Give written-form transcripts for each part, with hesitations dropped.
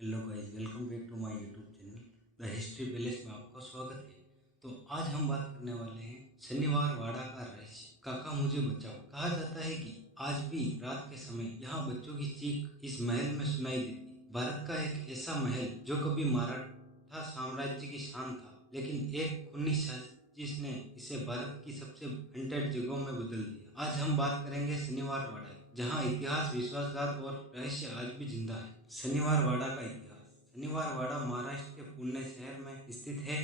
Hello guys, welcome back to my YouTube channel the history palace में आपका स्वागत है। तो आज हम बात करने वाले हैं शनिवार वाड़ा का रहस्य। काका मुझे बचाओ। कहा जाता है कि आज भी रात के समय यहाँ बच्चों की चीख इस महल में सुनाई देती। भारत का एक ऐसा महल जो कभी मराठा साम्राज्य की शान था, लेकिन एक खूनी साजिश ने इसे भारत की सबसे हंटेड जगहों में बदल दिया। आज हम बात करेंगे शनिवार वाड़ा की, जहाँ इतिहास, विश्वासघात और रहस्य आज भी जिंदा है। शनिवार वाड़ा का इतिहास। शनिवार वाड़ा महाराष्ट्र के पुणे शहर में स्थित है।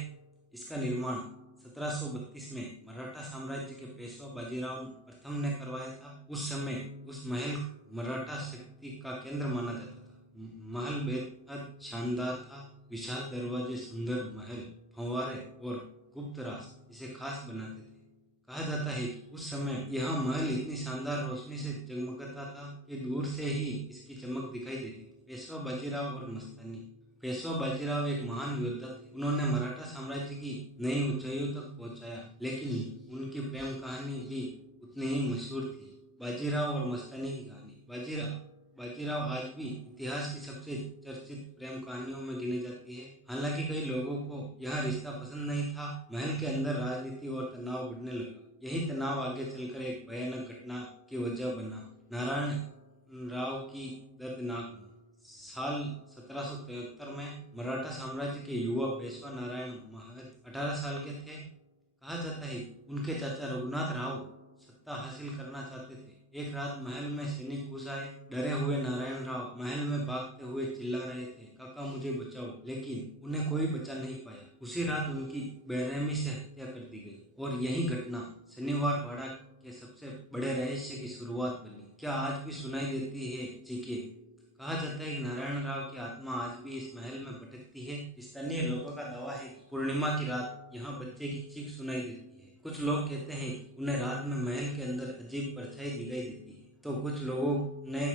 इसका निर्माण 1732 में मराठा साम्राज्य के पेशवा बाजीराव प्रथम ने करवाया था। उस समय उस महल मराठा शक्ति का केंद्र माना जाता था। महल बेहद शानदार था। विशाल दरवाजे, सुंदर महल, फंवारे और गुप्त रास्ते इसे खास बनाते थे। कहा जाता है कि उस समय यह महल इतनी शानदार रोशनी से जगमगाता था कि दूर से ही इसकी चमक दिखाई देती थी। पेशवा बाजीराव और मस्तानी। पेशवा बाजीराव एक महान योद्धा थे। उन्होंने मराठा साम्राज्य की नई ऊंचाइयों तक पहुंचाया, लेकिन उनकी प्रेम कहानी भी उतनी ही मशहूर थी। बाजीराव और मस्तानी की कहानी। बाजीराव आज भी इतिहास की सबसे चर्चित प्रेम कहानियों में गिनी जाती है। हालांकि कई लोगों को यह रिश्ता पसंद नहीं था। महल के अंदर राजनीति और तनाव बढ़ने लगा। यही तनाव आगे चलकर एक भयानक घटना की वजह बना। नारायण राव की दर्दनाक मौत। साल 1773 में मराठा साम्राज्य के युवा पेशवा नारायण महज 18 साल के थे। कहा जाता है उनके चाचा रघुनाथ राव सत्ता हासिल करना चाहते थे। एक रात महल में सैनिक घुस आए। डरे हुए नारायण राव महल में भागते हुए चिल्ला रहे थे, काका मुझे बचाओ, लेकिन उन्हें कोई बचा नहीं पाया। उसी रात उनकी बेरहमी से हत्या कर दी गई और यही घटना शनिवार वाड़ा के सबसे बड़े रहस्य की शुरुआत बनी। क्या आज भी सुनाई देती है चीखें? कहा जाता है कि नारायण राव की आत्मा आज भी इस महल में भटकती है। स्थानीय लोगों का दावा है कि पूर्णिमा की रात यहाँ बच्चे की चीख सुनाई देती है। कुछ लोग कहते हैं कि उन्हें रात में महल के अंदर अजीब परछाई दिखाई देती है, तो कुछ लोगों ने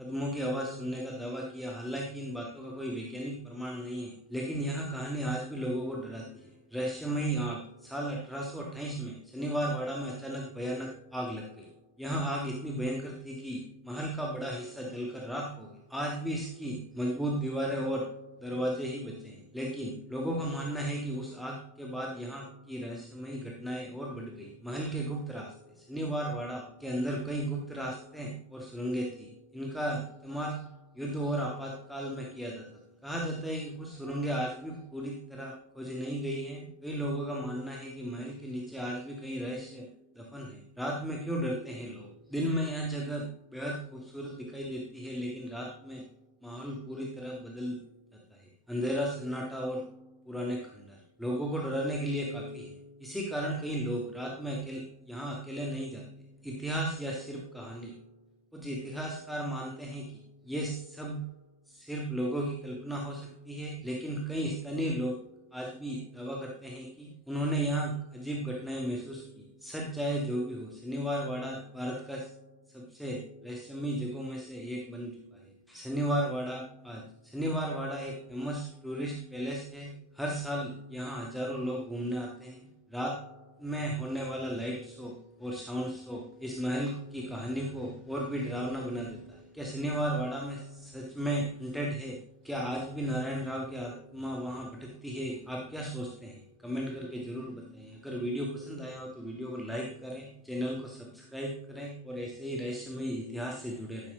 कदमों की आवाज सुनने का दावा किया। हालांकि इन बातों का कोई वैज्ञानिक प्रमाण नहीं है, लेकिन यह कहानी आज भी लोगों को डराती है। रहस्यमयी आग। साल 1828 में शनिवार वाड़ा में अचानक भयानक आग लग गई। यह आग इतनी भयंकर थी कि महल का बड़ा हिस्सा जलकर राख हो गया। आज भी इसकी मजबूत दीवारें और दरवाजे ही बचे हैं, लेकिन लोगों का मानना है कि उस आग के बाद यहाँ की रहस्यमयी घटनाएं और बढ़ गई। महल के गुप्त रास्ते। शनिवार वाड़ा के अंदर कई गुप्त रास्ते और सुरंगें थी। इनका इस्तेमाल युद्ध और आपातकाल में किया जाता था। कहा जाता है कि कुछ सुरंगें आज भी पूरी तरह खोजी नहीं गई हैं। कई लोगों का मानना है कि महल के नीचे आज भी कई रहस्य दफन है। रात में क्यों डरते हैं लोग? दिन में यह जगह बेहद खूबसूरत दिखाई देती है, लेकिन रात में माहौल पूरी तरह बदल जाता है। अंधेरा, सन्नाटा और पुराने खंडर लोगों को डराने के लिए काफी है। इसी कारण कई लोग रात में यहाँ अकेले नहीं जाते। इतिहास या सिर्फ कहानी? कुछ इतिहासकार मानते हैं कि ये सब सिर्फ लोगों की कल्पना हो सकती है, लेकिन कई स्थानीय लोग आज भी दावा करते हैं कि उन्होंने यहाँ अजीब घटनाएं महसूस की। सच चाहे जो भी हो, शनिवार वाड़ा भारत का सबसे रहस्यमयी जगहों में से एक बन चुका है। शनिवार वाड़ा आज। शनिवार वाड़ा एक फेमस टूरिस्ट पैलेस है। हर साल यहाँ हजारों लोग घूमने आते हैं। रात में होने वाला लाइट शो और साउंड शो इस महल की कहानी को और भी डरावना बना देता है। क्या शनिवार वाड़ा में सच में हंटेड है? क्या आज भी नारायण राव की आत्मा वहां भटकती है? आप क्या सोचते हैं? कमेंट करके जरूर बताएं। अगर वीडियो पसंद आया हो तो वीडियो को लाइक करें, चैनल को सब्सक्राइब करें और ऐसे ही रहस्यमय इतिहास से जुड़े रहें।